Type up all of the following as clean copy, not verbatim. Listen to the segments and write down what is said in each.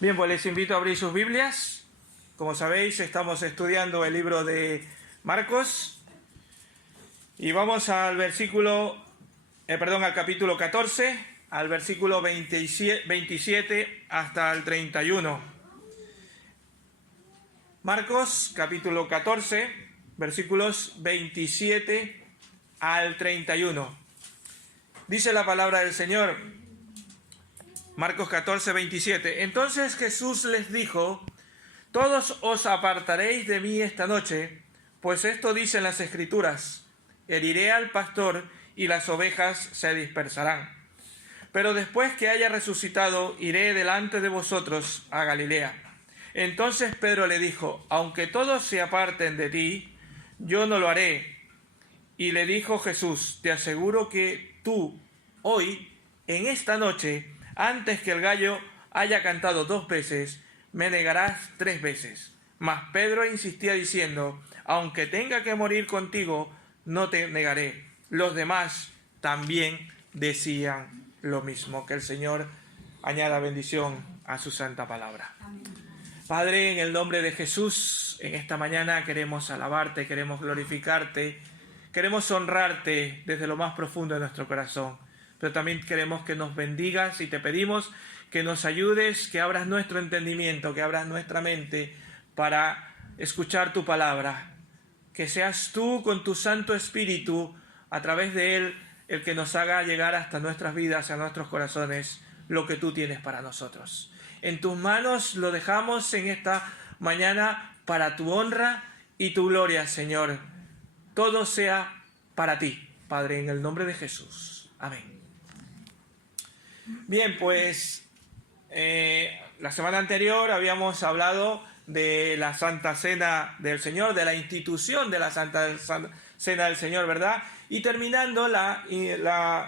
Bien, pues les invito a abrir sus Biblias. Como sabéis, estamos estudiando el libro de Marcos y vamos al al capítulo 14, al versículo 27 hasta el 31. Marcos, capítulo 14, versículos 27 al 31. Dice la palabra del Señor. Marcos 14, 27. Entonces Jesús les dijo: todos os apartaréis de mí esta noche, pues esto dicen las Escrituras: heriré al pastor y las ovejas se dispersarán. Pero después que haya resucitado, iré delante de vosotros a Galilea. Entonces Pedro le dijo: aunque todos se aparten de ti, yo no lo haré. Y le dijo Jesús: te aseguro que tú, hoy, en esta noche, antes que el gallo haya cantado 2 veces, me negarás 3 veces. Mas Pedro insistía diciendo: aunque tenga que morir contigo, no te negaré. Los demás también decían lo mismo. Que el Señor añada bendición a su santa palabra. Amén. Padre, en el nombre de Jesús, en esta mañana queremos alabarte, queremos glorificarte, queremos honrarte desde lo más profundo de nuestro corazón. Pero también queremos que nos bendigas y te pedimos que nos ayudes, que abras nuestro entendimiento, que abras nuestra mente para escuchar tu palabra. Que seas tú con tu Santo Espíritu, a través de él, el que nos haga llegar hasta nuestras vidas, a nuestros corazones, lo que tú tienes para nosotros. En tus manos lo dejamos en esta mañana para tu honra y tu gloria, Señor. Todo sea para ti, Padre, en el nombre de Jesús. Amén. Bien, pues la semana anterior habíamos hablado de la Santa Cena del Señor, de la institución de la Santa Cena del Señor, ¿verdad? Y terminando la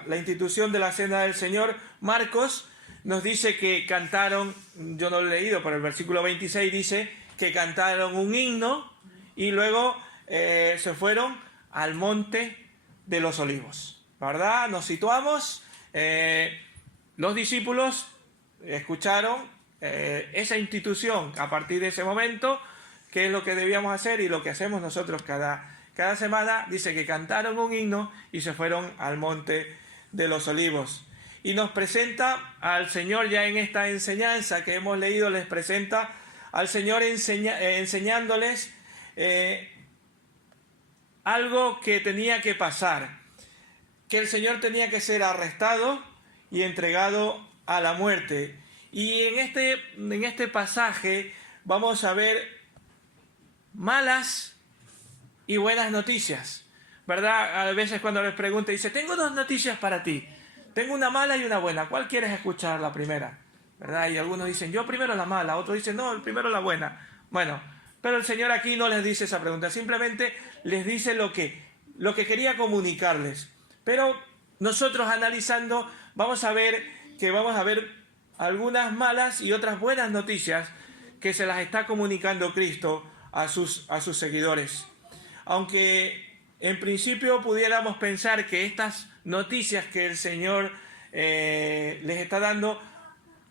institución de la Cena del Señor, Marcos nos dice que cantaron, yo no lo he leído, pero el versículo 26 dice que cantaron un himno y luego se fueron al Monte de los Olivos, ¿verdad? Nos situamos. Los discípulos escucharon esa institución a partir de ese momento, qué es lo que debíamos hacer y lo que hacemos nosotros cada semana. Dice que cantaron un himno y se fueron al Monte de los Olivos. Y nos presenta al Señor ya en esta enseñanza que hemos leído, les presenta al Señor enseñándoles algo que tenía que pasar, que el Señor tenía que ser arrestado y entregado a la muerte. Y en este pasaje vamos a ver malas y buenas noticias, ¿verdad? A veces cuando les pregunto, dice: tengo 2 noticias para ti, tengo una mala y una buena, ¿cuál quieres escuchar? La primera, ¿verdad? Y algunos dicen: yo primero la mala, otros dicen: no, primero la buena. Bueno, pero el Señor aquí no les dice esa pregunta, simplemente les dice lo que quería comunicarles. Pero nosotros analizando vamos a ver algunas malas y otras buenas noticias que se las está comunicando Cristo a sus seguidores. Aunque en principio pudiéramos pensar que estas noticias que el Señor les está dando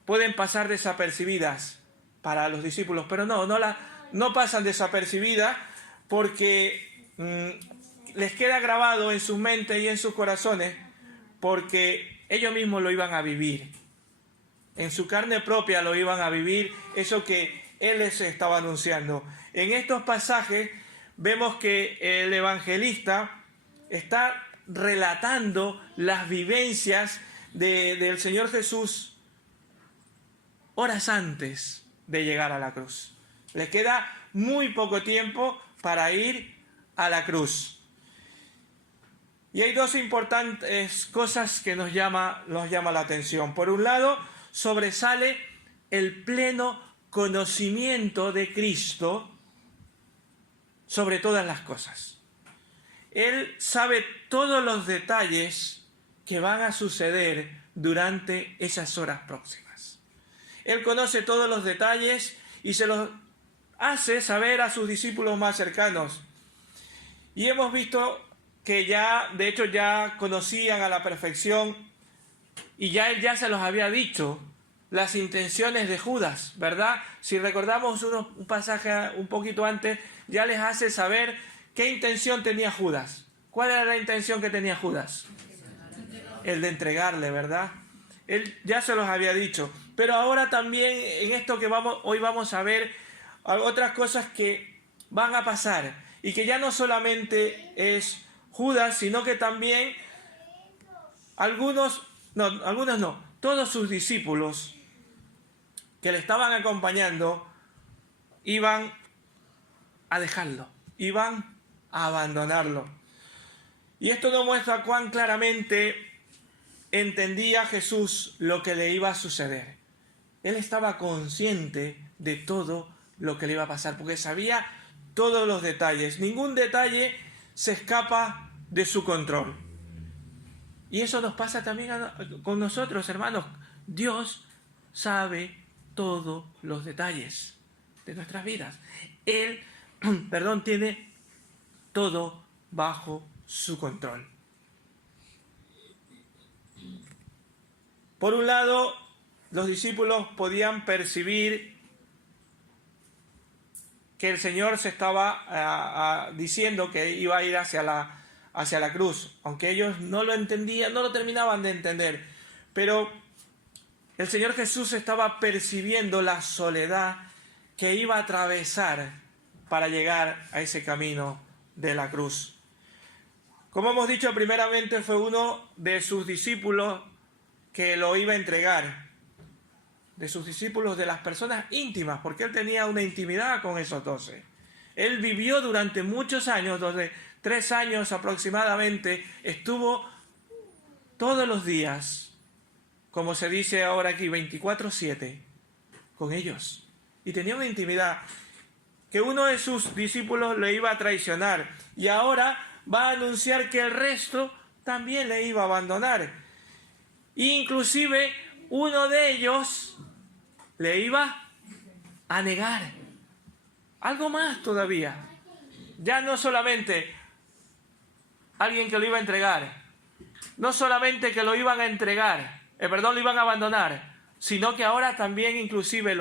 pueden pasar desapercibidas para los discípulos, pero no pasan desapercibidas, porque les queda grabado en sus mentes y en sus corazones, porque ellos mismos lo iban a vivir. En su carne propia lo iban a vivir, eso que Él les estaba anunciando. En estos pasajes vemos que el evangelista está relatando las vivencias del Señor Jesús horas antes de llegar a la cruz. Le queda muy poco tiempo para ir a la cruz. Y hay 2 importantes cosas que nos llama la atención. Por un lado, sobresale el pleno conocimiento de Cristo sobre todas las cosas. Él sabe todos los detalles que van a suceder durante esas horas próximas. Él conoce todos los detalles y se los hace saber a sus discípulos más cercanos. Y hemos visto que de hecho ya conocían a la perfección y Él ya se los había dicho las intenciones de Judas, ¿verdad? Si recordamos un pasaje un poquito antes, ya les hace saber qué intención tenía Judas. ¿Cuál era la intención que tenía Judas? El de entregarle, ¿verdad? Él ya se los había dicho. Pero ahora también en esto que hoy vamos a ver otras cosas que van a pasar. Y que ya no solamente es Judas, sino que también todos sus discípulos que le estaban acompañando iban a dejarlo, iban a abandonarlo. Y esto nos muestra cuán claramente entendía Jesús lo que le iba a suceder. Él estaba consciente de todo lo que le iba a pasar, porque sabía todos los detalles. Ningún detalle se escapa de su control. Y eso nos pasa también con nosotros, hermanos. Dios sabe todos los detalles de nuestras vidas. Él, tiene todo bajo su control. Por un lado, los discípulos podían percibir que el Señor se estaba diciendo que iba a ir hacia la cruz, aunque ellos no lo entendían, no lo terminaban de entender. Pero el Señor Jesús estaba percibiendo la soledad que iba a atravesar para llegar a ese camino de la cruz. Como hemos dicho, primeramente fue uno de sus discípulos que lo iba a entregar, de sus discípulos, de las personas íntimas, porque él tenía una intimidad con esos 12. Él vivió durante muchos años, donde 3 años aproximadamente, estuvo todos los días, como se dice ahora aquí, 24/7, con ellos. Y tenía una intimidad que uno de sus discípulos le iba a traicionar, y ahora va a anunciar que el resto también le iba a abandonar. Inclusive uno de ellos le iba a negar. Algo más todavía. Ya no solamente alguien que lo iba a entregar, no solamente que lo iban a entregar, lo iban a abandonar, sino que ahora también inclusive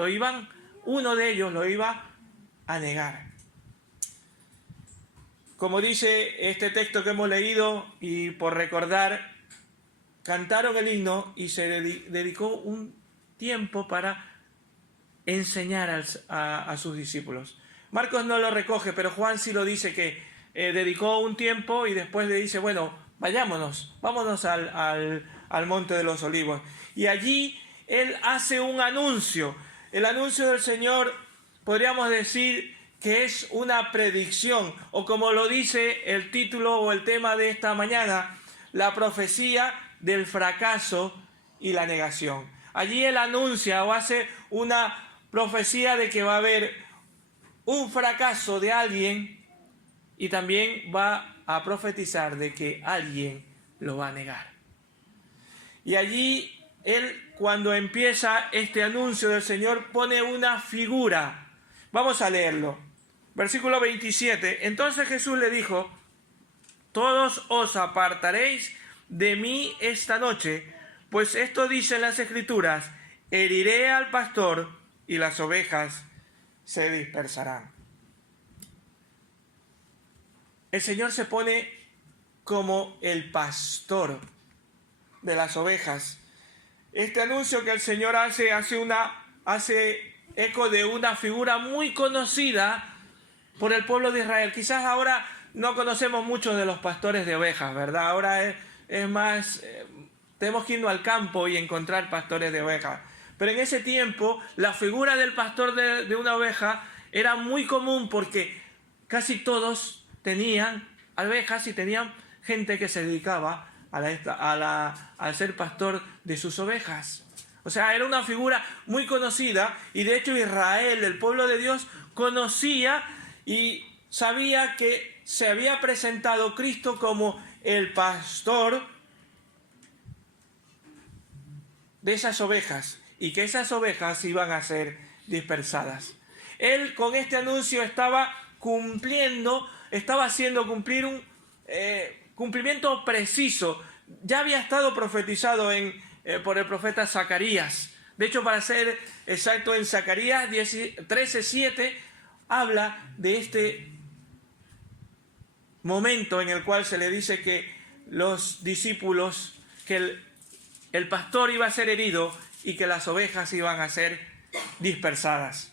uno de ellos lo iba a negar. Como dice este texto que hemos leído, y por recordar, cantaron el himno y se dedicó un tiempo para enseñar a sus discípulos. Marcos no lo recoge, pero Juan sí lo dice, que dedicó un tiempo y después le dice, bueno, vámonos al Monte de los Olivos. Y allí él hace un anuncio. El anuncio del Señor, podríamos decir que es una predicción, o como lo dice el título o el tema de esta mañana, la profecía del fracaso y la negación. Allí él anuncia o hace una profecía de que va a haber un fracaso de alguien, y también va a profetizar de que alguien lo va a negar. Y allí él, cuando empieza este anuncio del Señor, pone una figura. Vamos a leerlo. Versículo 27. Entonces Jesús le dijo: todos os apartaréis de mí esta noche, pues esto dicen las Escrituras: heriré al pastor y las ovejas se dispersarán. El Señor se pone como el pastor de las ovejas. Este anuncio que el Señor hace eco de una figura muy conocida por el pueblo de Israel. Quizás ahora no conocemos mucho de los pastores de ovejas, ¿verdad? Ahora es más, tenemos que irnos al campo y encontrar pastores de ovejas. Pero en ese tiempo la figura del pastor de una oveja era muy común, porque casi todos tenían ovejas y tenían gente que se dedicaba a ser pastor de sus ovejas. O sea, era una figura muy conocida, y de hecho Israel, el pueblo de Dios, conocía y sabía que se había presentado Cristo como el pastor de esas ovejas, y que esas ovejas iban a ser dispersadas. Él, con este anuncio, estaba haciendo cumplir un cumplimiento preciso. Ya había estado profetizado por el profeta Zacarías, De hecho, para ser exacto, en Zacarías 13:7 habla de este momento en el cual se le dice que los discípulos, que el pastor iba a ser herido y que las ovejas iban a ser dispersadas.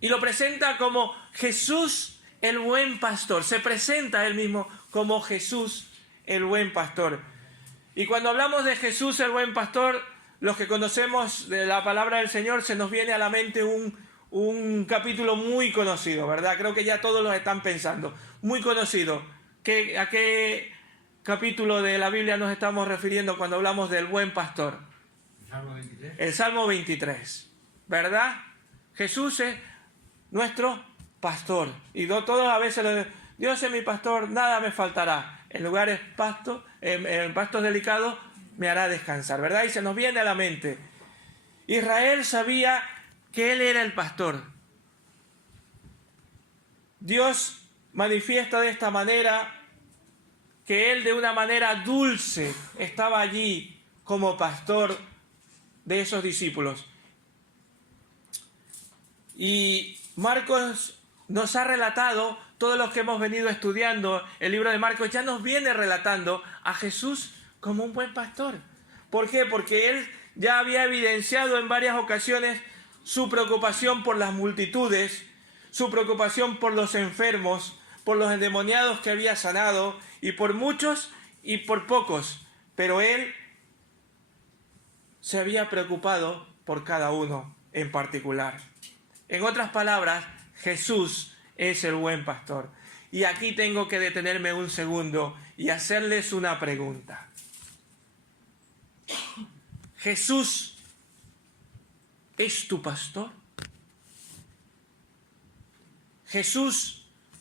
Y lo presenta como Jesús el buen pastor. Se presenta él mismo como Jesús el buen pastor. Y cuando hablamos de Jesús el buen pastor, los que conocemos de la palabra del Señor, se nos viene a la mente un capítulo muy conocido, ¿verdad? Creo que ya todos lo están pensando. Muy conocido. ¿A qué capítulo de la Biblia nos estamos refiriendo cuando hablamos del buen pastor? Salmo 23. El Salmo 23, ¿verdad? Jesús es nuestro pastor. Y todos a veces le dicen, Dios es mi pastor, nada me faltará. En lugares pastos delicados me hará descansar, ¿verdad? Y se nos viene a la mente. Israel sabía que él era el pastor. Dios manifiesta de esta manera que él de una manera dulce estaba allí como pastor de esos discípulos. Y Marcos nos ha relatado, todos los que hemos venido estudiando el libro de Marcos, ya nos viene relatando a Jesús como un buen pastor. ¿Por qué? Porque él ya había evidenciado en varias ocasiones su preocupación por las multitudes, su preocupación por los enfermos, por los endemoniados que había sanado, y por muchos y por pocos. Pero él se había preocupado por cada uno en particular. En otras palabras, Jesús es el buen pastor. Y aquí tengo que detenerme un segundo y hacerles una pregunta. ¿Jesús es tu pastor?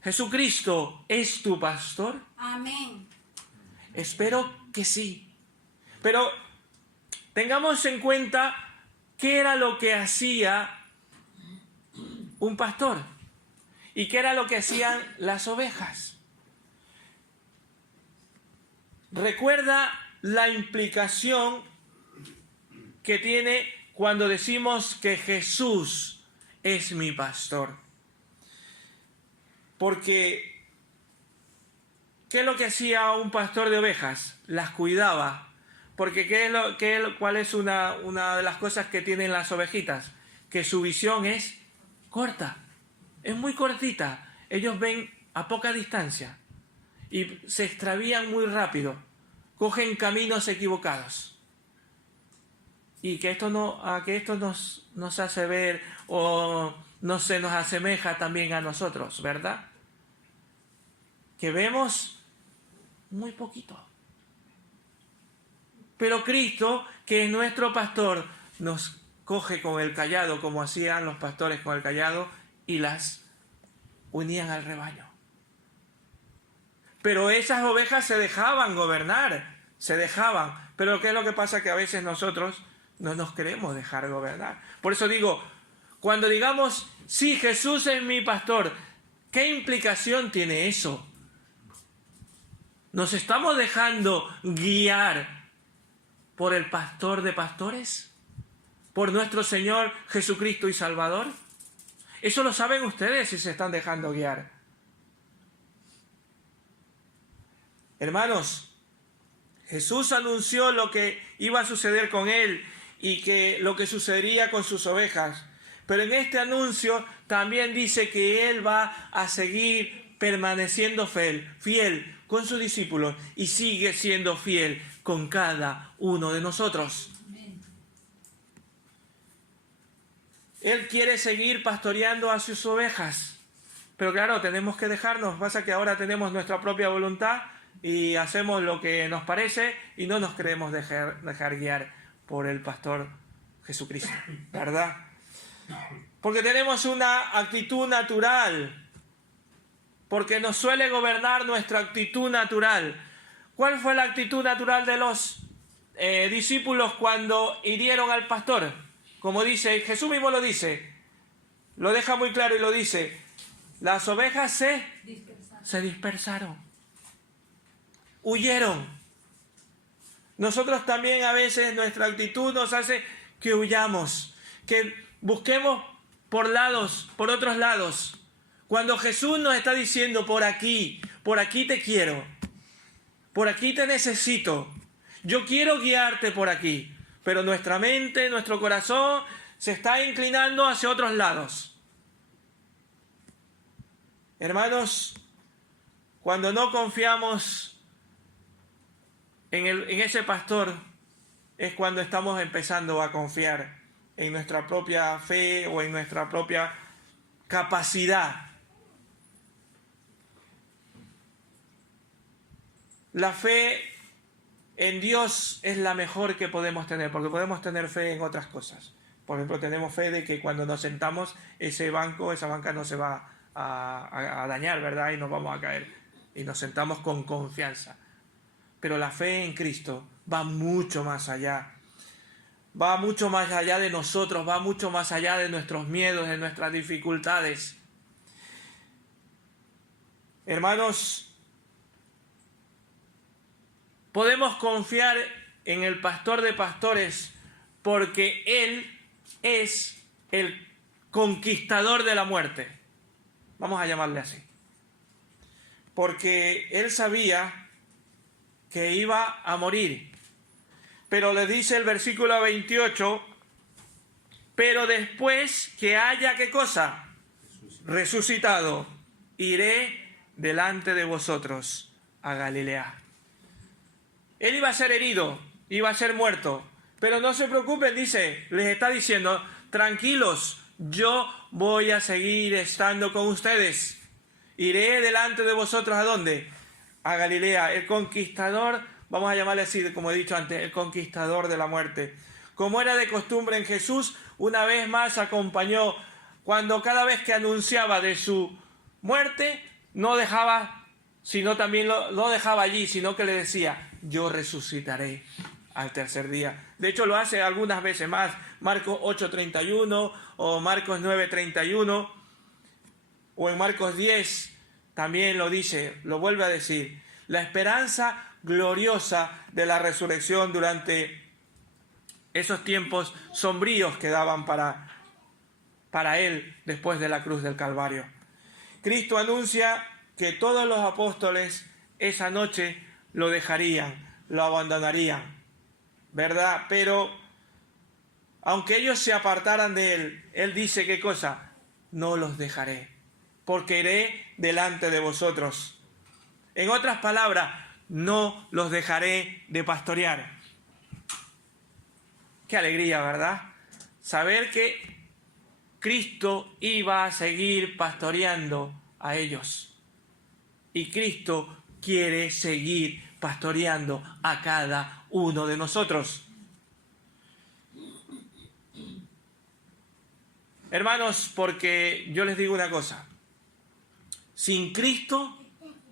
¿Jesucristo es tu pastor? Amén. Espero que sí. Pero tengamos en cuenta qué era lo que hacía un pastor y qué era lo que hacían las ovejas. Recuerda la implicación que tiene cuando decimos que Jesús es mi pastor. Porque, ¿qué es lo que hacía un pastor de ovejas? Las cuidaba. Porque ¿cuál es una de las cosas que tienen las ovejitas? Que su visión es corta, es muy cortita. Ellos ven a poca distancia y se extravían muy rápido, cogen caminos equivocados. Y que esto nos hace ver o no se nos asemeja también a nosotros, ¿verdad? Que vemos muy poquito. Pero Cristo, que es nuestro pastor, nos coge con el cayado, como hacían los pastores con el cayado, y las unían al rebaño. Pero esas ovejas se dejaban gobernar, se dejaban. Pero ¿qué es lo que pasa? Que a veces nosotros no nos queremos dejar gobernar. Por eso digo, cuando digamos, sí, Jesús es mi pastor, ¿qué implicación tiene eso? ¿Nos estamos dejando guiar por el pastor de pastores? ¿Por nuestro Señor Jesucristo y Salvador? Eso lo saben ustedes si se están dejando guiar. Hermanos, Jesús anunció lo que iba a suceder con él y que lo que sucedería con sus ovejas. Pero en este anuncio también dice que él va a seguir permaneciendo fiel con sus discípulos y sigue siendo fiel con cada uno de nosotros. Él quiere seguir pastoreando a sus ovejas. Pero claro, tenemos que dejarnos. Pasa que ahora tenemos nuestra propia voluntad y hacemos lo que nos parece y no nos queremos dejar guiar por el pastor Jesucristo, ¿verdad? Porque tenemos una actitud natural. Porque nos suele gobernar nuestra actitud natural. ¿Cuál fue la actitud natural de los discípulos cuando hirieron al pastor? Como dice, Jesús mismo lo dice, lo deja muy claro y lo dice, las ovejas se dispersaron, huyeron. Nosotros también a veces nuestra actitud nos hace que huyamos, que busquemos por otros lados. Cuando Jesús nos está diciendo por aquí te quiero, por aquí te necesito, yo quiero guiarte por aquí, pero nuestra mente, nuestro corazón se está inclinando hacia otros lados. Hermanos, cuando no confiamos en ese pastor, es cuando estamos empezando a confiar en nuestra propia fe o en nuestra propia capacidad. La fe en Dios es la mejor que podemos tener, porque podemos tener fe en otras cosas. Por ejemplo, tenemos fe de que cuando nos sentamos, esa banca no se va a dañar, ¿verdad? Y nos vamos a caer. Y nos sentamos con confianza. Pero la fe en Cristo va mucho más allá. Va mucho más allá de nosotros, va mucho más allá de nuestros miedos, de nuestras dificultades. Hermanos, podemos confiar en el pastor de pastores porque Él es el conquistador de la muerte. Vamos a llamarle así. Porque Él sabía que iba a morir. Pero le dice el versículo 28, pero después que haya, ¿qué cosa? Resucitado, iré delante de vosotros a Galilea. Él iba a ser herido, iba a ser muerto, pero no se preocupen, dice, les está diciendo, tranquilos, yo voy a seguir estando con ustedes. Iré delante de vosotros, ¿a dónde? A Galilea. El conquistador, vamos a llamarle así, como he dicho antes, el conquistador de la muerte. Como era de costumbre en Jesús, una vez más acompañó, cuando cada vez que anunciaba de su muerte, no dejaba, sino también lo dejaba allí, sino que le decía, yo resucitaré al tercer día. De hecho, lo hace algunas veces más, Marcos 8:31 o Marcos 9:31 o en Marcos 10 también lo dice, lo vuelve a decir. La esperanza gloriosa de la resurrección durante esos tiempos sombríos que daban para él después de la cruz del Calvario. Cristo anuncia que todos los apóstoles esa noche lo dejarían, lo abandonarían, ¿verdad? Pero aunque ellos se apartaran de él, él dice, ¿qué cosa? No los dejaré, porque iré delante de vosotros. En otras palabras, no los dejaré de pastorear. Qué alegría, ¿verdad? Saber que Cristo iba a seguir pastoreando a ellos. Y Cristo quiere seguir pastoreando a cada uno de nosotros. Hermanos, porque yo les digo una cosa. Sin Cristo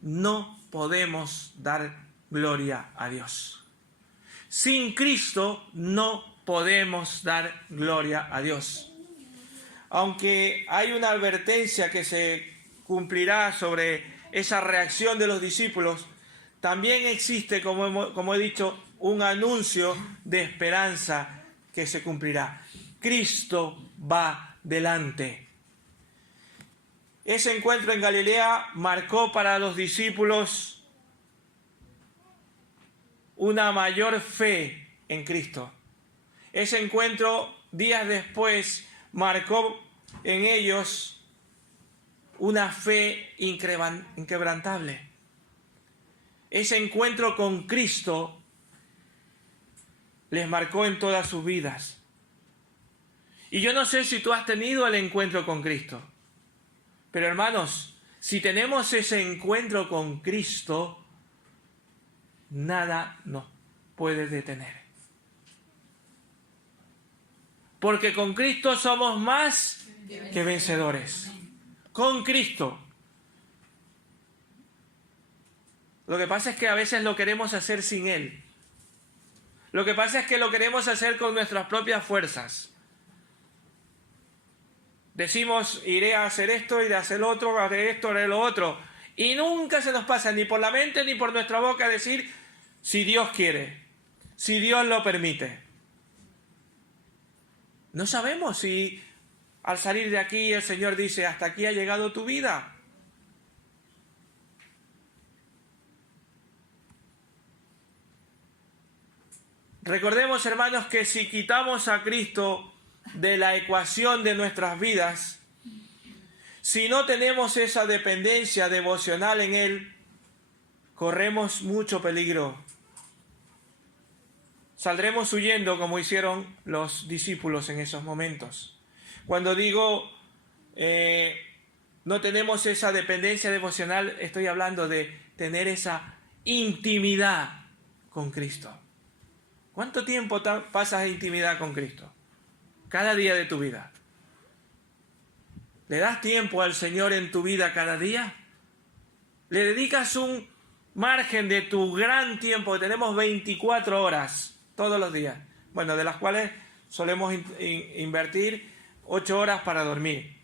no podemos dar gloria a Dios. Sin Cristo no podemos dar gloria a Dios. Aunque hay una advertencia que se cumplirá sobre esa reacción de los discípulos, también existe, como he dicho, un anuncio de esperanza que se cumplirá. Cristo va delante. Ese encuentro en Galilea marcó para los discípulos una mayor fe en Cristo. Ese encuentro, días después, marcó en ellos una fe inquebrantable. Ese encuentro con Cristo les marcó en todas sus vidas. Y yo no sé si tú has tenido el encuentro con Cristo, pero hermanos, si tenemos ese encuentro con Cristo, nada nos puede detener. Porque con Cristo somos más que vencedores. Con Cristo. Lo que pasa es que a veces lo queremos hacer sin Él. Lo que pasa es que lo queremos hacer con nuestras propias fuerzas. Decimos, iré a hacer esto, iré a hacer lo otro, haré esto, haré lo otro. Y nunca se nos pasa ni por la mente ni por nuestra boca decir, si Dios quiere, si Dios lo permite. No sabemos si al salir de aquí el Señor dice, hasta aquí ha llegado tu vida. Recordemos, hermanos, que si quitamos a Cristo de la ecuación de nuestras vidas, si no tenemos esa dependencia devocional en Él, corremos mucho peligro. Saldremos huyendo como hicieron los discípulos en esos momentos. Cuando digo no tenemos esa dependencia devocional, estoy hablando de tener esa intimidad con Cristo. ¿Cuánto tiempo pasas en intimidad con Cristo? Cada día de tu vida. ¿Le das tiempo al Señor en tu vida cada día? ¿Le dedicas un margen de tu gran tiempo? Tenemos 24 horas todos los días. Bueno, de las cuales solemos invertir 8 horas para dormir.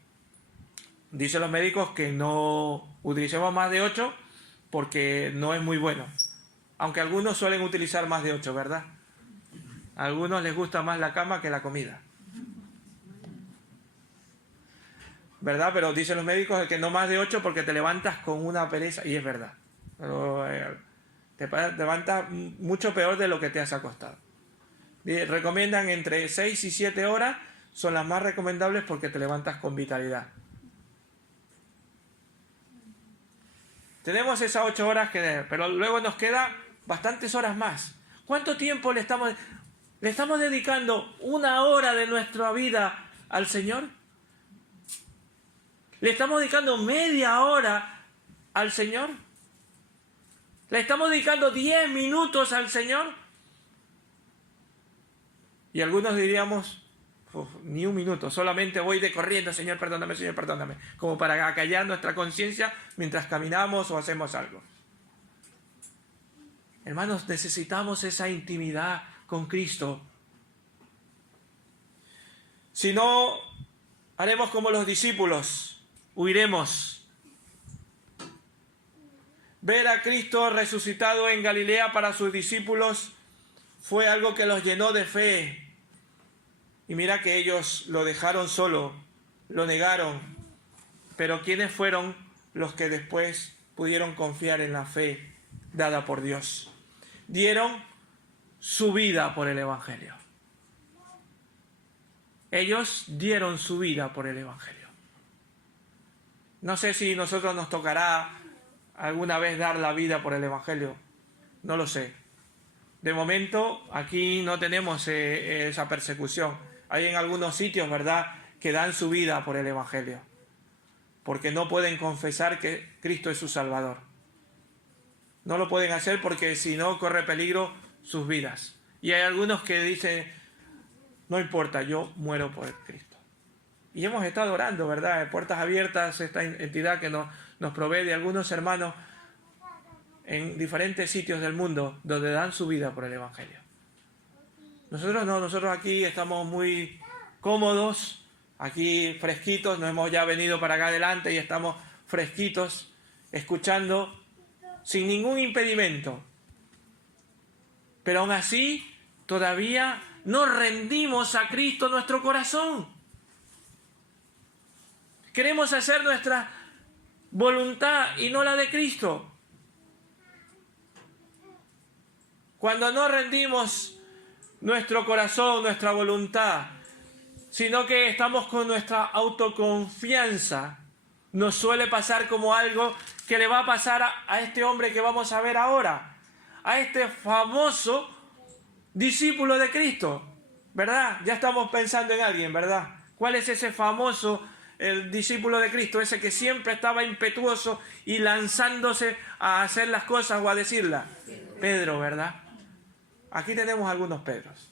Dicen los médicos que no utilicemos más de 8 porque no es muy bueno. Aunque algunos suelen utilizar más de 8, ¿verdad? A algunos les gusta más la cama que la comida. ¿Verdad? Pero dicen los médicos que no más de 8 porque te levantas con una pereza. Y es verdad. Pero, te levantas mucho peor de lo que te has acostado. Recomiendan entre 6 y 7 horas. Son las más recomendables porque te levantas con vitalidad. Tenemos esas 8 horas pero luego nos queda bastantes horas más. ¿Cuánto tiempo le estamos dedicando? 1 hora de nuestra vida al Señor. ¿Le estamos dedicando media hora al Señor? ¿Le estamos dedicando 10 minutos al Señor? Y algunos diríamos, ni un minuto, solamente voy de corriendo, Señor, perdóname, como para acallar nuestra conciencia mientras caminamos o hacemos algo. Hermanos, necesitamos esa intimidad con Cristo. Si no, haremos como los discípulos. Huiremos. Ver a Cristo resucitado en Galilea para sus discípulos fue algo que los llenó de fe. Y mira que ellos lo dejaron solo, lo negaron. Pero ¿quiénes fueron los que después pudieron confiar en la fe dada por Dios? Dieron su vida por el Evangelio. Ellos dieron su vida por el Evangelio. No sé si nosotros nos tocará alguna vez dar la vida por el Evangelio. No lo sé. De momento aquí no tenemos esa persecución. Hay en algunos sitios, ¿verdad?, que dan su vida por el Evangelio. Porque no pueden confesar que Cristo es su Salvador. No lo pueden hacer porque si no corre peligro sus vidas. Y hay algunos que dicen, no importa, yo muero por Cristo. Y hemos estado orando, ¿verdad? Puertas Abiertas, esta entidad que nos provee de algunos hermanos en diferentes sitios del mundo donde dan su vida por el Evangelio. Nosotros no, nosotros aquí estamos muy cómodos, aquí fresquitos, nos hemos ya venido para acá adelante y estamos fresquitos, escuchando sin ningún impedimento. Pero aún así, todavía no rendimos a Cristo nuestro corazón. Queremos hacer nuestra voluntad y no la de Cristo. Cuando no rendimos nuestro corazón, nuestra voluntad, sino que estamos con nuestra autoconfianza, nos suele pasar como algo que le va a pasar a este hombre que vamos a ver ahora, a este famoso discípulo de Cristo, ¿verdad? Ya estamos pensando en alguien, ¿verdad? ¿Cuál es ese famoso el discípulo de Cristo, ese que siempre estaba impetuoso y lanzándose a hacer las cosas o a decirlas? Pedro, ¿verdad? Aquí tenemos algunos Pedros.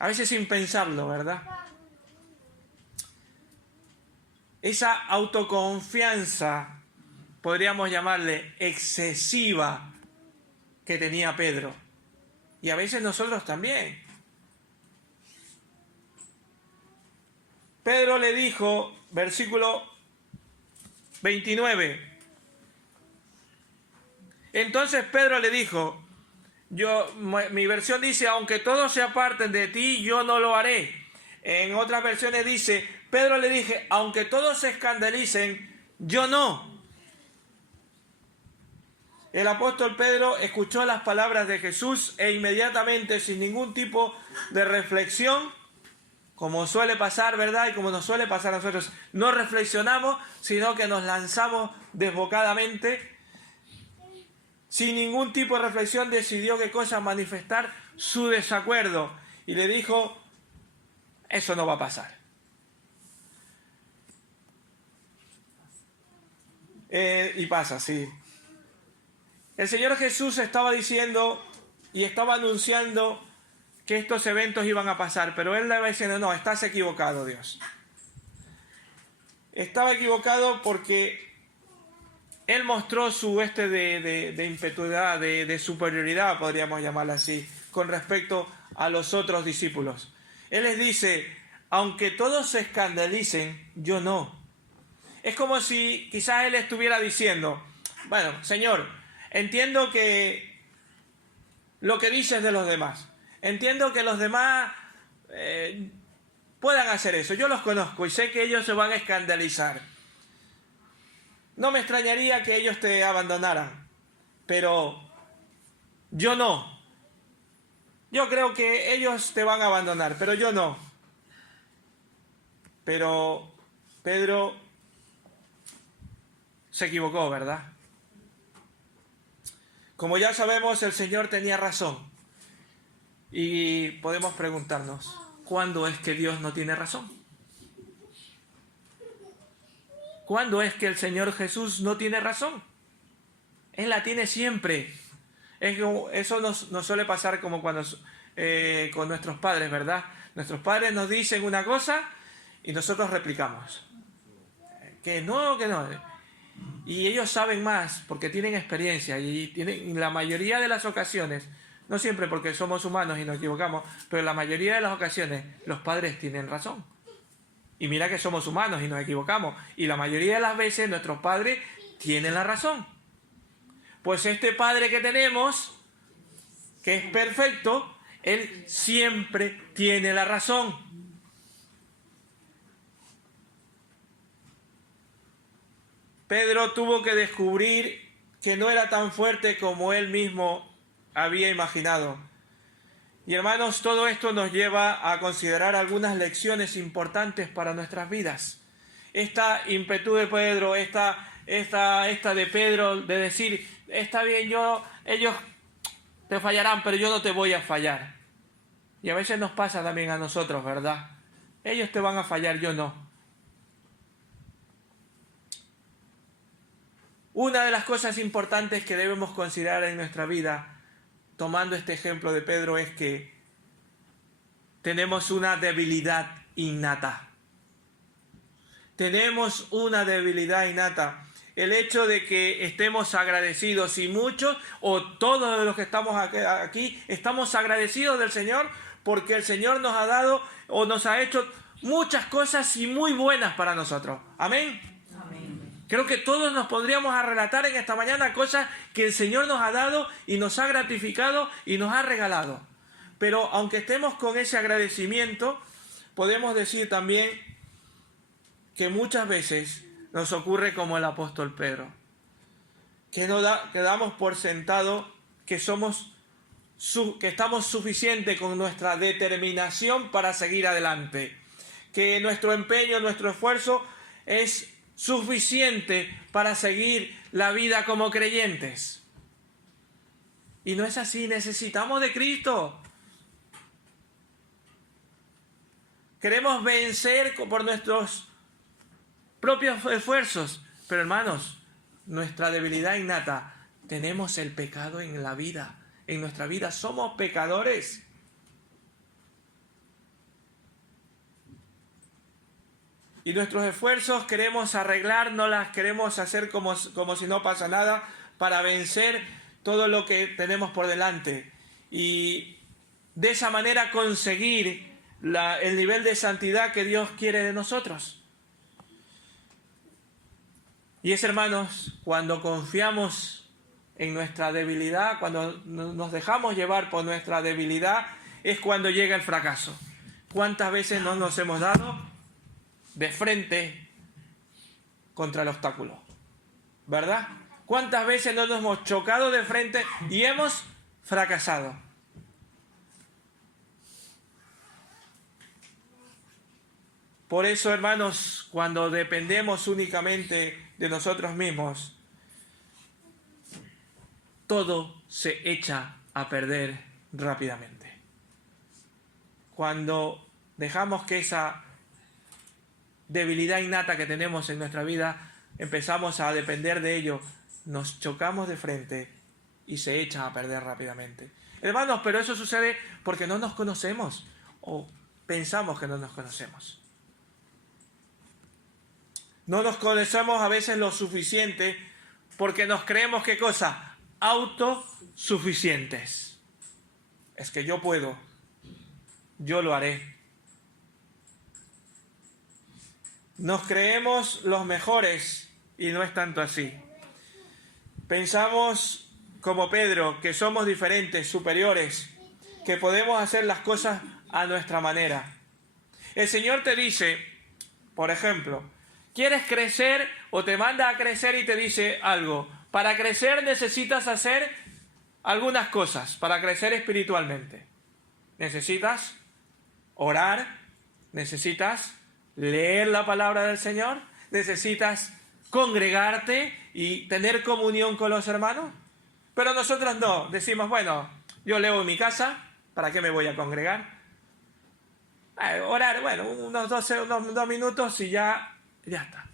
A veces sin pensarlo, ¿verdad? Esa autoconfianza, podríamos llamarle excesiva, que tenía Pedro. Y a veces nosotros también. Pedro le dijo, versículo 29. Entonces Pedro le dijo, Mi versión dice, aunque todos se aparten de ti, yo no lo haré. En otras versiones dice, Pedro le dije, aunque todos se escandalicen, yo no. El apóstol Pedro escuchó las palabras de Jesús e inmediatamente, sin ningún tipo de reflexión, como suele pasar, ¿verdad? Y como nos suele pasar a nosotros, no reflexionamos, sino que nos lanzamos desbocadamente. Sin ningún tipo de reflexión decidió qué cosa manifestar su desacuerdo. Y le dijo, eso no va a pasar. Y pasa, sí. El Señor Jesús estaba diciendo y estaba anunciando que estos eventos iban a pasar, pero Él le iba diciendo, no, estás equivocado, Dios. Estaba equivocado porque Él mostró su de impetuidad, de superioridad, podríamos llamarla así, con respecto a los otros discípulos. Él les dice, aunque todos se escandalicen, yo no. Es como si quizás Él estuviera diciendo, bueno, Señor, entiendo que lo que dices de los demás, entiendo que los demás puedan hacer eso, yo los conozco y sé que ellos se van a escandalizar. No me extrañaría que ellos te abandonaran, pero yo no. Yo creo que ellos te van a abandonar, pero yo no. Pero Pedro se equivocó, ¿verdad? Como ya sabemos, el Señor tenía razón. Y podemos preguntarnos, ¿cuándo es que Dios no tiene razón? ¿Cuándo es que el Señor Jesús no tiene razón? Él la tiene siempre. Eso nos suele pasar como cuando con nuestros padres, ¿verdad? Nuestros padres nos dicen una cosa y nosotros replicamos. Que no. Y ellos saben más porque tienen experiencia y tienen en la mayoría de las ocasiones, no siempre porque somos humanos y nos equivocamos, pero en la mayoría de las ocasiones los padres tienen razón. Y mira que somos humanos y nos equivocamos. Y la mayoría de las veces nuestros padres tienen la razón. Pues este Padre que tenemos, que es perfecto, Él siempre tiene la razón. Pedro tuvo que descubrir que no era tan fuerte como él mismo había imaginado. Y hermanos, todo esto nos lleva a considerar algunas lecciones importantes para nuestras vidas. Esta ímpetu de Pedro, esta de Pedro de decir, está bien, ellos te fallarán, pero yo no te voy a fallar. Y a veces nos pasa también a nosotros, ¿verdad? Ellos te van a fallar, yo no. Una de las cosas importantes que debemos considerar en nuestra vida, tomando este ejemplo de Pedro, es que tenemos una debilidad innata. Tenemos una debilidad innata. El hecho de que estemos agradecidos, y muchos o todos los que estamos aquí estamos agradecidos del Señor porque el Señor nos ha dado o nos ha hecho muchas cosas y muy buenas para nosotros. Amén. Creo que todos nos podríamos a relatar en esta mañana cosas que el Señor nos ha dado y nos ha gratificado y nos ha regalado. Pero aunque estemos con ese agradecimiento, podemos decir también que muchas veces nos ocurre como el apóstol Pedro, que damos por sentado que estamos suficientes con nuestra determinación para seguir adelante, que nuestro empeño, nuestro esfuerzo es suficiente para seguir la vida como creyentes. Y no es así, necesitamos de Cristo. Queremos vencer por nuestros propios esfuerzos, pero hermanos, nuestra debilidad innata, tenemos el pecado en la vida, en nuestra vida, somos pecadores. Y nuestros esfuerzos queremos arreglárnoslas, queremos hacer como si no pasa nada para vencer todo lo que tenemos por delante. Y de esa manera conseguir el nivel de santidad que Dios quiere de nosotros. Y es, hermanos, cuando confiamos en nuestra debilidad, cuando nos dejamos llevar por nuestra debilidad, es cuando llega el fracaso. ¿Cuántas veces no nos hemos dado de frente contra el obstáculo? ¿Verdad? ¿Cuántas veces no nos hemos chocado de frente y hemos fracasado? Por eso, hermanos, cuando dependemos únicamente de nosotros mismos, todo se echa a perder rápidamente. Cuando dejamos que esa debilidad innata que tenemos en nuestra vida, empezamos a depender de ello, nos chocamos de frente y se echa a perder rápidamente. Hermanos, pero eso sucede porque no nos conocemos o pensamos que no nos conocemos. No nos conocemos a veces lo suficiente porque nos creemos, ¿qué cosa? Autosuficientes. Es que yo puedo, yo lo haré. Nos creemos los mejores y no es tanto así. Pensamos como Pedro que somos diferentes, superiores, que podemos hacer las cosas a nuestra manera. El Señor te dice, por ejemplo, ¿quieres crecer o te manda a crecer y te dice algo? Para crecer necesitas hacer algunas cosas, para crecer espiritualmente. Necesitas orar, necesitas leer la palabra del Señor, necesitas congregarte y tener comunión con los hermanos. Pero nosotros no, decimos, bueno, yo leo en mi casa, ¿para qué me voy a congregar? Orar, bueno, unos 2 minutos y ya está.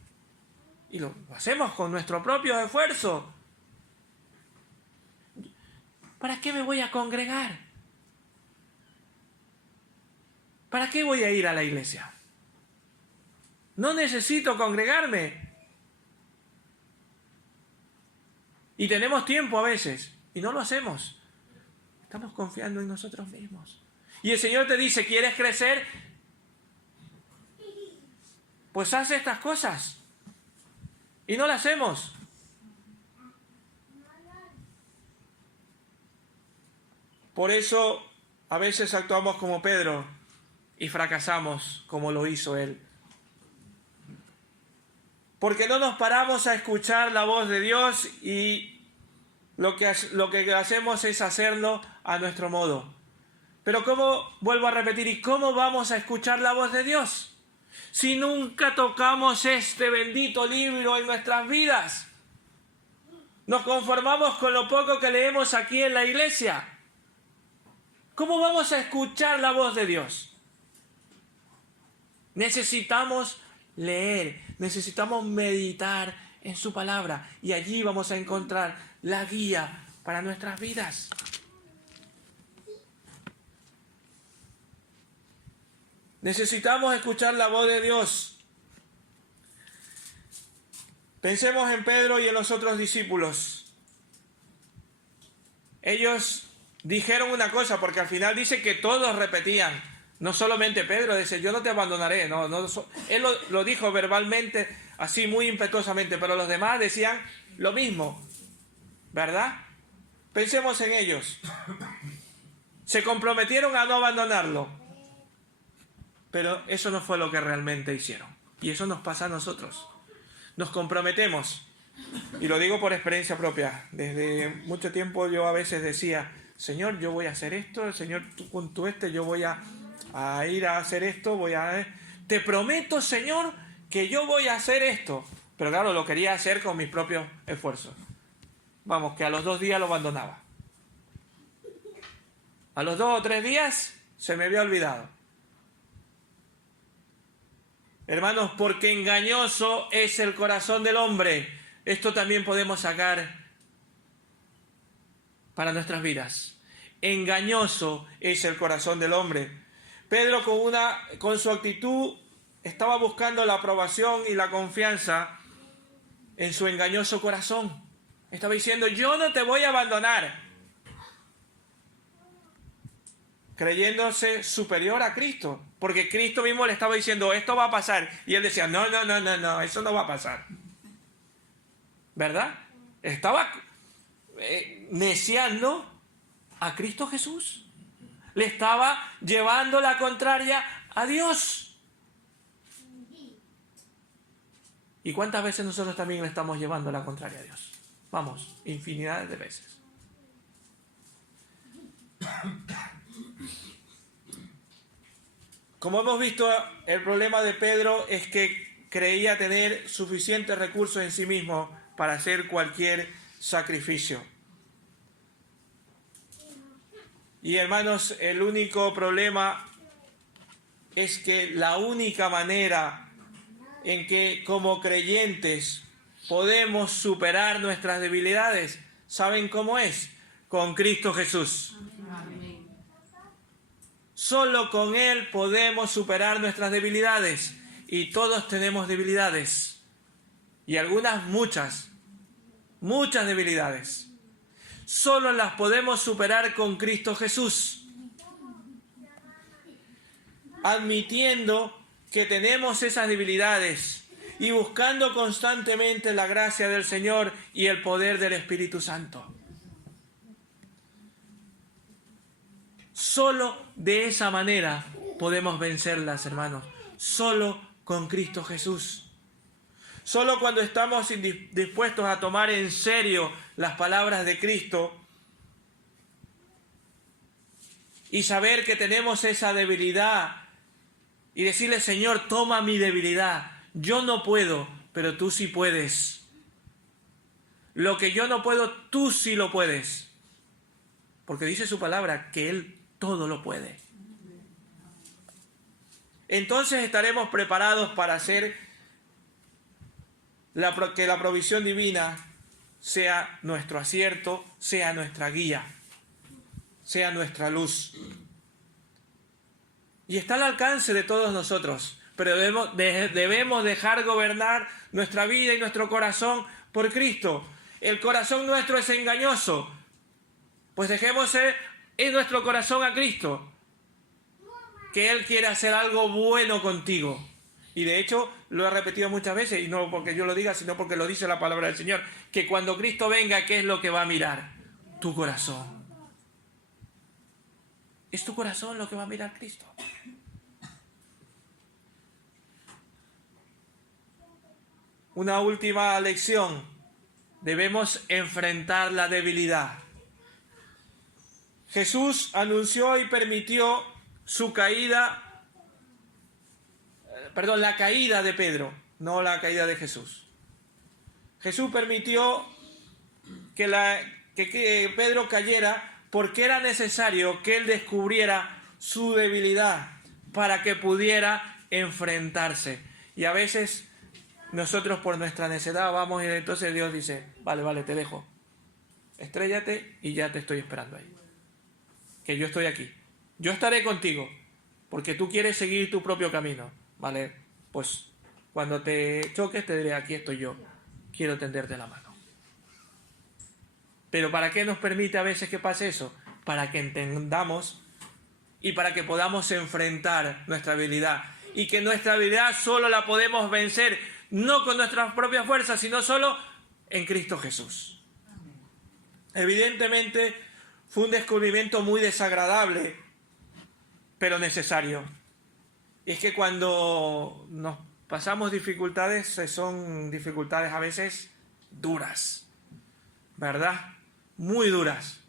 Y lo hacemos con nuestro propio esfuerzo. ¿Para qué me voy a congregar? ¿Para qué voy a ir a la iglesia? No necesito congregarme. Y tenemos tiempo a veces y no lo hacemos. Estamos confiando en nosotros mismos. Y el Señor te dice, ¿quieres crecer? Pues haz estas cosas. Y no las hacemos. Por eso a veces actuamos como Pedro y fracasamos como lo hizo él. Porque no nos paramos a escuchar la voz de Dios y lo que hacemos es hacerlo a nuestro modo. Pero ¿cómo, vuelvo a repetir, y cómo vamos a escuchar la voz de Dios si nunca tocamos este bendito libro en nuestras vidas? Nos conformamos con lo poco que leemos aquí en la iglesia. ¿Cómo vamos a escuchar la voz de Dios? Necesitamos leer, necesitamos meditar en su palabra y allí vamos a encontrar la guía para nuestras vidas. Necesitamos escuchar la voz de Dios. Pensemos en Pedro y en los otros discípulos. Ellos dijeron una cosa, porque al final dice que todos repetían. No solamente Pedro, dice, yo no te abandonaré. Él lo dijo verbalmente, así muy impetuosamente, pero los demás decían lo mismo, ¿verdad? Pensemos en ellos. Se comprometieron a no abandonarlo, pero eso no fue lo que realmente hicieron. Y eso nos pasa a nosotros. Nos comprometemos, y lo digo por experiencia propia. Desde mucho tiempo yo a veces decía, Señor, yo voy a hacer esto, Señor, tú con tu yo voy a ir a hacer esto, te prometo, Señor, que yo voy a hacer esto. Pero claro, lo quería hacer con mis propios esfuerzos. Vamos, que a los 2 días lo abandonaba. A los 2 o 3 días se me había olvidado. Hermanos, porque engañoso es el corazón del hombre. Esto también podemos sacar para nuestras vidas. Engañoso es el corazón del hombre. Pedro con su actitud estaba buscando la aprobación y la confianza en su engañoso corazón. Estaba diciendo, yo no te voy a abandonar. Creyéndose superior a Cristo. Porque Cristo mismo le estaba diciendo, esto va a pasar. Y él decía, no, eso no va a pasar. ¿Verdad? Estaba neciando a Cristo Jesús. Le estaba llevando la contraria a Dios. ¿Y cuántas veces nosotros también le estamos llevando la contraria a Dios? Vamos, infinidades de veces. Como hemos visto, el problema de Pedro es que creía tener suficientes recursos en sí mismo para hacer cualquier sacrificio. Y hermanos, el único problema es que la única manera en que como creyentes podemos superar nuestras debilidades, ¿saben cómo es? Con Cristo Jesús. Amén. Solo con Él podemos superar nuestras debilidades. Y todos tenemos debilidades. Y algunas muchas debilidades. Solo las podemos superar con Cristo Jesús. Admitiendo que tenemos esas debilidades y buscando constantemente la gracia del Señor y el poder del Espíritu Santo. Solo de esa manera podemos vencerlas, hermanos. Solo con Cristo Jesús. Solo cuando estamos dispuestos a tomar en serio las palabras de Cristo y saber que tenemos esa debilidad y decirle, Señor, toma mi debilidad. Yo no puedo, pero tú sí puedes. Lo que yo no puedo, tú sí lo puedes. Porque dice su palabra que Él todo lo puede. Entonces estaremos preparados para hacer que la provisión divina sea nuestro acierto, sea nuestra guía, sea nuestra luz. Y está al alcance de todos nosotros, pero debemos dejar gobernar nuestra vida y nuestro corazón por Cristo. El corazón nuestro es engañoso, pues dejemos en nuestro corazón a Cristo, que Él quiere hacer algo bueno contigo. Y de hecho lo he repetido muchas veces, y no porque yo lo diga, sino porque lo dice la palabra del Señor, que cuando Cristo venga, ¿qué es lo que va a mirar? Tu corazón. Es tu corazón lo que va a mirar Cristo. Una última lección. Debemos enfrentar la debilidad. Jesús anunció y permitió la caída de Pedro, no la caída de Jesús. Jesús permitió que Pedro cayera porque era necesario que él descubriera su debilidad para que pudiera enfrentarse. Y a veces nosotros por nuestra necedad vamos y entonces Dios dice, vale, te dejo. Estréllate y ya te estoy esperando ahí. Que yo estoy aquí. Yo estaré contigo porque tú quieres seguir tu propio camino. Vale, pues cuando te choques te diré, aquí estoy yo. Quiero tenderte la mano. Pero ¿para qué nos permite a veces que pase eso? Para que entendamos y para que podamos enfrentar nuestra habilidad. Y que nuestra habilidad solo la podemos vencer, no con nuestras propias fuerzas, sino solo en Cristo Jesús. Evidentemente fue un descubrimiento muy desagradable, pero necesario. Y es que cuando nos pasamos dificultades, son dificultades a veces duras, ¿verdad? Muy duras.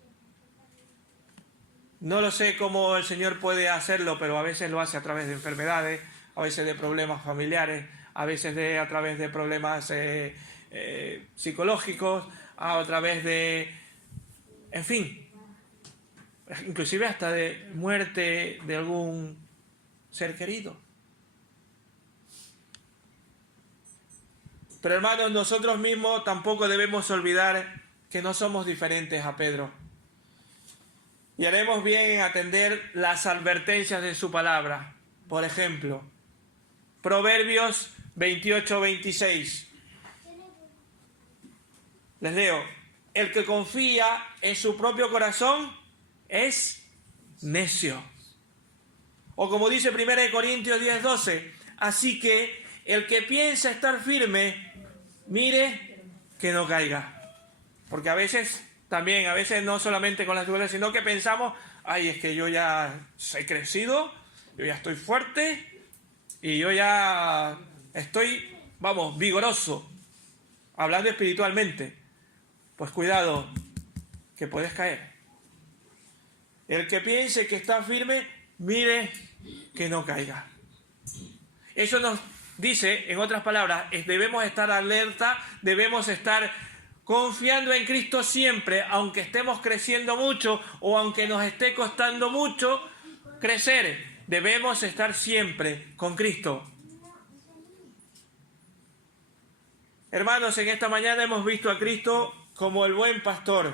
No lo sé cómo el Señor puede hacerlo, pero a veces lo hace a través de enfermedades, a veces de problemas familiares, a veces a través de problemas psicológicos, a través de, en fin, inclusive hasta de muerte de algún ser querido. Pero hermanos, nosotros mismos tampoco debemos olvidar que no somos diferentes a Pedro. Y haremos bien en atender las advertencias de su palabra. Por ejemplo, Proverbios 28-26. Les leo. El que confía en su propio corazón es necio. O como dice 1 Corintios 10:12, así que el que piensa estar firme, mire que no caiga. Porque a veces también, a veces no solamente con las dificultades, sino que pensamos, ay, es que yo ya he crecido, yo ya estoy fuerte y yo ya estoy, vamos, vigoroso, hablando espiritualmente. Pues cuidado, que puedes caer. El que piense que está firme, mire que no caiga. Eso nos dice, en otras palabras, debemos estar alerta, debemos estar confiando en Cristo siempre, aunque estemos creciendo mucho o aunque nos esté costando mucho crecer. Debemos estar siempre con Cristo. Hermanos, en esta mañana hemos visto a Cristo como el buen pastor.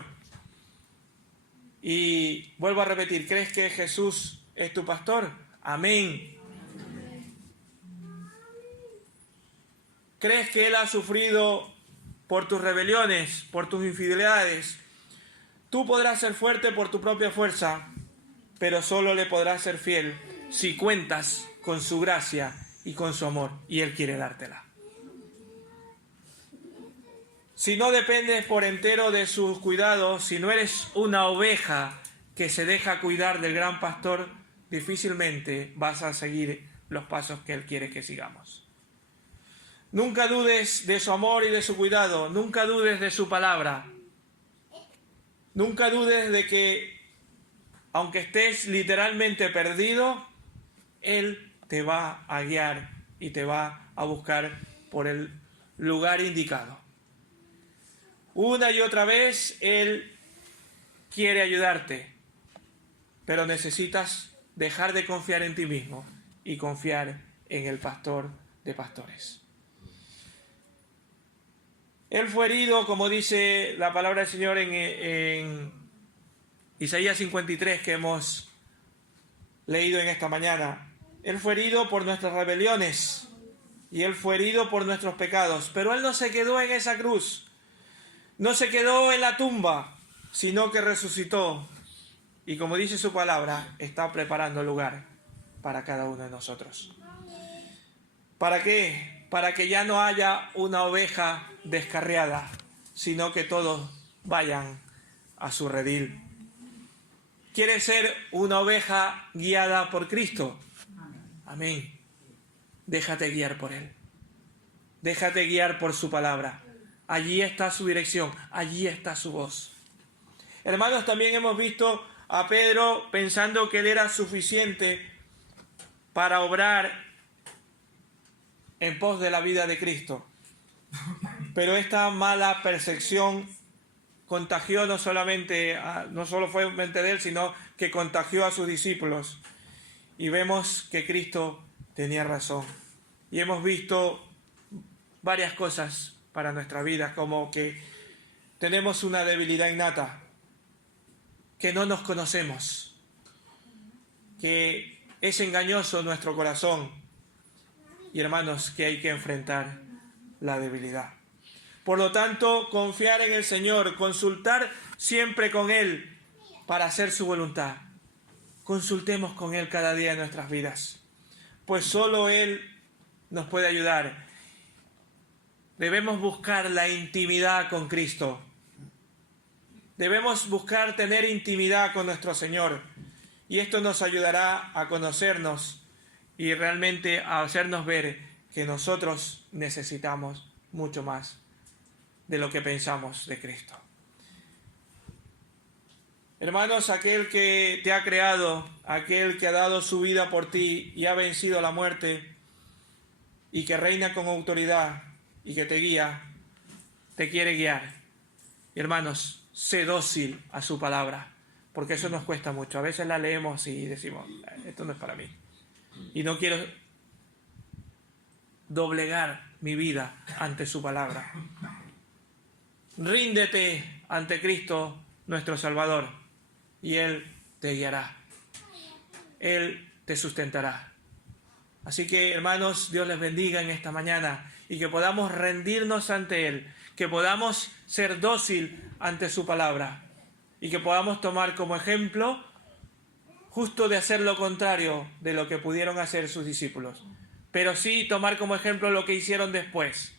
Y vuelvo a repetir, ¿crees que Jesús es tu pastor? Amén. ¿Crees que Él ha sufrido por tus rebeliones, por tus infidelidades? Tú podrás ser fuerte por tu propia fuerza, pero solo le podrás ser fiel si cuentas con su gracia y con su amor, y Él quiere dártela. Si no dependes por entero de sus cuidados, si no eres una oveja que se deja cuidar del gran pastor, difícilmente vas a seguir los pasos que Él quiere que sigamos. Nunca dudes de su amor y de su cuidado, nunca dudes de su palabra. Nunca dudes de que, aunque estés literalmente perdido, Él te va a guiar y te va a buscar por el lugar indicado. Una y otra vez Él quiere ayudarte, pero necesitas dejar de confiar en ti mismo y confiar en el pastor de pastores. Él fue herido, como dice la palabra del Señor en Isaías 53 que hemos leído en esta mañana. Él fue herido por nuestras rebeliones y Él fue herido por nuestros pecados, pero Él no se quedó en esa cruz. No se quedó en la tumba, sino que resucitó. Y como dice su palabra, está preparando lugar para cada uno de nosotros. ¿Para qué? Para que ya no haya una oveja descarriada, sino que todos vayan a su redil. ¿Quieres ser una oveja guiada por Cristo? Amén. Déjate guiar por Él. Déjate guiar por su palabra. Allí está su dirección, allí está su voz. Hermanos, también hemos visto a Pedro pensando que él era suficiente para obrar en pos de la vida de Cristo. Pero esta mala percepción contagió no solo fue mente de él, sino que contagió a sus discípulos. Y vemos que Cristo tenía razón. Y hemos visto varias cosas para nuestra vida, como que tenemos una debilidad innata, que no nos conocemos, que es engañoso nuestro corazón, y hermanos, que hay que enfrentar la debilidad. Por lo tanto, confiar en el Señor, consultar siempre con Él para hacer su voluntad. Consultemos con Él cada día de nuestras vidas, pues solo Él nos puede ayudar. Debemos buscar la intimidad con Cristo. Debemos buscar tener intimidad con nuestro Señor. Y esto nos ayudará a conocernos y realmente a hacernos ver que nosotros necesitamos mucho más de lo que pensamos de Cristo. Hermanos, aquel que te ha creado, aquel que ha dado su vida por ti y ha vencido la muerte y que reina con autoridad y que te guía, te quiere guiar. Y hermanos, sé dócil a su palabra, porque eso nos cuesta mucho. A veces la leemos y decimos, esto no es para mí. Y no quiero doblegar mi vida ante su palabra. Ríndete ante Cristo, nuestro Salvador, y Él te guiará. Él te sustentará. Así que, hermanos, Dios les bendiga en esta mañana y que podamos rendirnos ante Él, que podamos ser dócil ante su palabra y que podamos tomar como ejemplo justo de hacer lo contrario de lo que pudieron hacer sus discípulos, pero sí tomar como ejemplo lo que hicieron después,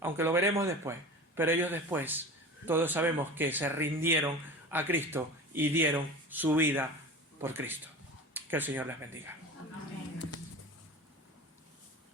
aunque lo veremos después, pero ellos después todos sabemos que se rindieron a Cristo y dieron su vida por Cristo. Que el Señor les bendiga.